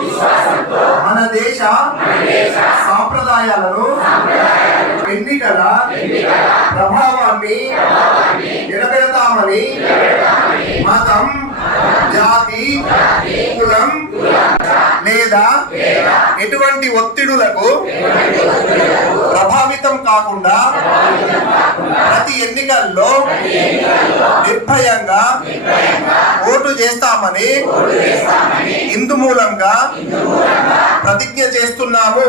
విశ్వాసంతో మన దేశ సాంప్రదాయాలను ఎన్నికల ప్రభావాన్ని నిలబెడతామని మతం, జాతి, కులం లేదా ఎటువంటి ఒత్తిడులకు ప్రభావితం కాకుండా ప్రతి ఎన్నికల్లో నిర్భయంగా ఓటు చేస్తామని ఇందు మూలంగా ప్రతిజ్ఞ చేస్తున్నాము.